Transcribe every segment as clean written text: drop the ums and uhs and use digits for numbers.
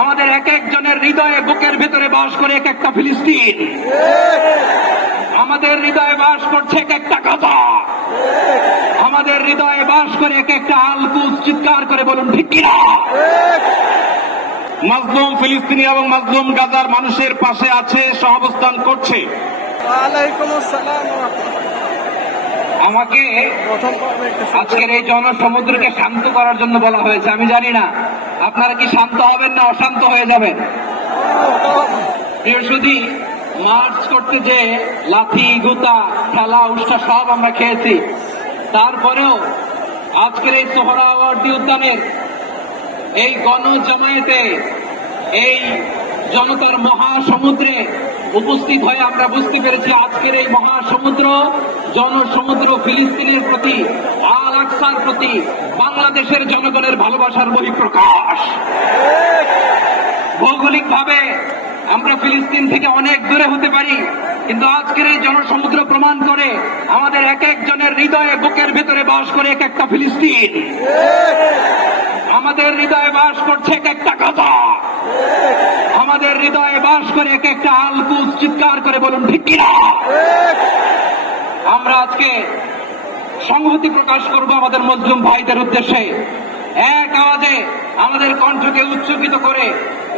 আমাদের এক একজনের হৃদয়ে বুকের ভেতরে বাস করে এক একটা ফিলিস্তিন। আমাদের হৃদয়ে বাস করছে এক একটা গাজা। আমাদের হৃদয়ে বাস করে এক একটা আল-কুদস। চিৎকার করে বলুন ঠিক কিনা? মাজলুম ফিলিস্তিনি এবং মাজলুম গাজার মানুষের পাশে আছে, সহাবস্থান করছে। আমাকে আজকের এই জনসমুদ্রকে শান্ত করার জন্য বলা হয়েছে। আমি জানি না আপনারা কি শান্ত হবেন না অশান্ত হয়ে যাবেন। বৃহস্পতি মার্চ করতে যে লাথি গুতা খেলা উৎসাহ সব আমরা খেয়েছি, তারপরেও আজকের এই সোহরাওয়ার্দী উদ্যানের এই গণজামায়াতে এই জনতার মহাসমুদ্রে উপস্থিত হয়ে আমরা বুঝতে পেরেছি আজকের এই মহাসমুদ্র জনসমুদ্র ফিলিস্তিনের প্রতি, আল আকসার প্রতি বাংলাদেশের জনগণের ভালোবাসার বহিঃপ্রকাশ। ভৌগোলিকভাবে আমরা ফিলিস্তিন থেকে অনেক দূরে হতে পারি, কিন্তু আজকের এই জনসমুদ্র প্রমাণ করে আমাদের এক একজনের হৃদয়ে বুকের ভেতরে বাস করে এক একটা ফিলিস্তিন। আমাদের হৃদয়ে বাস করছে এক একটা গাজা। আমাদের হৃদয়ে বাস করে এক একটা আল-কুদস। চিৎকার করে বলুন ঠিক কিনা? আমরা আজকে সংহতি প্রকাশ করব আমাদের মজলুম ভাইদের উদ্দেশ্যে। এক আওয়াজে আমাদের কণ্ঠকে উচ্চকিত করে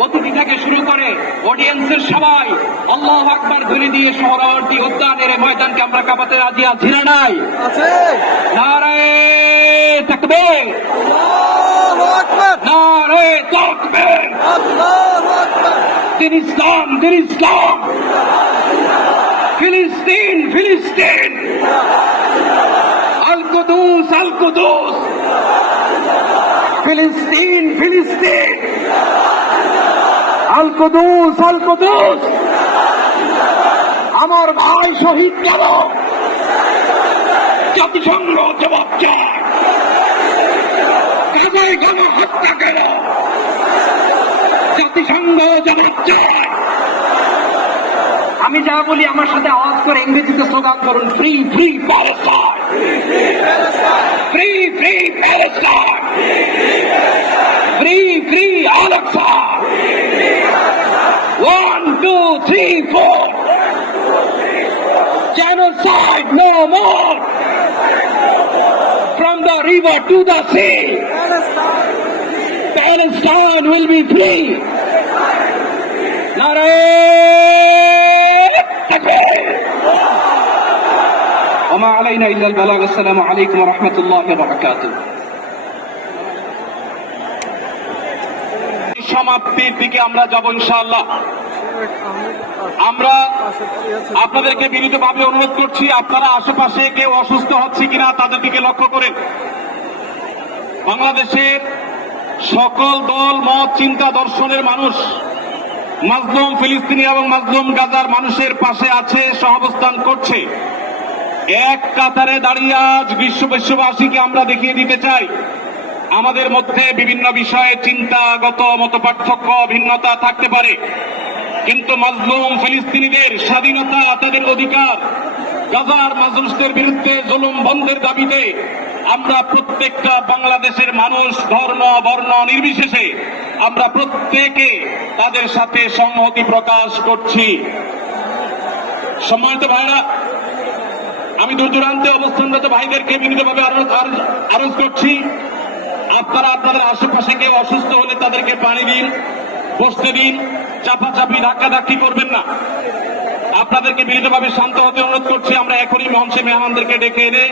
অতিথি থেকে শুরু করে অডিয়েন্সের সবাই আল্লাহু আকবার ধ্বনি দিয়ে সোহরাওয়ার্দী উদ্যানের ময়দানকে আমরা কাঁপাতে রাজি আছি না নাই? নারায়ে তাকবীর, নারায়ে তাকবীর, দিন ইসলাম, দিন ইসলাম, ফিলিস্তিন, ফিলিস্তিন, আল কুদুস, আল কুদুস, ফিলিস্তিন, ফিলিস্তিন, আল কুদুস, আল কুদুস। আমার ভাই শহীদ কেন? জাতিসংঘ জবাব চায়। গাজায় কেন হত্যা কেন? জাতিসংঘ জবাব চায়। আমি যা বলি আমার সাথে আওয়াজ করে ইংরেজিতে স্লোগান করুন, free free Palestine, free free Palestine, free free Al Aqsa. 1 2 3 4, genocide no more, from the river to the sea, Palestine will be free. নারায়ে তাকবীর, ওয়া মা আলাইনা ইল্লাল বালাগ। আসসালামু আলাইকুম ওয়া রাহমাতুল্লাহি ওয়া বারাকাতুহু। সমাপ্তির দিকে আমরা যাব ইনশাআল্লাহ। আমরা আপনাদেরকে বিনীতভাবে অনুরোধ করছি, আপনারা আশেপাশে কেউ অসুস্থ হচ্ছে কিনা তাদের দিকে লক্ষ্য করেন। বাংলাদেশের সকল দল মত চিন্তা দর্শনের মানুষ মাজলুম ফিলিস্তিনি এবং মাজলুম গাজার মানুষের পাশে আছে, সহাবস্থান করছে। এক কাতারে দাঁড়িয়ে আজ বিশ্ববাসীকে আমরা দেখিয়ে দিতে চাই আমাদের মধ্যে বিভিন্ন বিষয়ে চিন্তাগত মতপার্থক্য ভিন্নতা থাকতে পারে, কিন্তু মাজলুম ফিলিস্তিনিদের স্বাধীনতা, তাদের অধিকার, গাজার মানুষদের বিরুদ্ধে জুলুম বন্ধের দাবিতে আমরা প্রত্যেকটা বাংলাদেশের মানুষ ধর্ম বর্ণ নির্বিশেষে আমরা প্রত্যেকে তাদের সাথে সংহতি প্রকাশ করছি। সম্মানিত ভাইরা, আমি দূর দূরান্তে অবস্থানরত ভাইদেরকে বিনীতভাবে আরজ করছি, আপনারা আপনাদের আশেপাশে কেউ অসুস্থ হলে তাদেরকে পানি দিন, বসতে দিন, চাপাচাপি ধাক্কাধাক্কি করবেন না। আপনাদেরকে বিনীতভাবে শান্ত হতে অনুরোধ করছি। আমরা এখনই মঞ্চে মেহমানদেরকে ডেকে এনে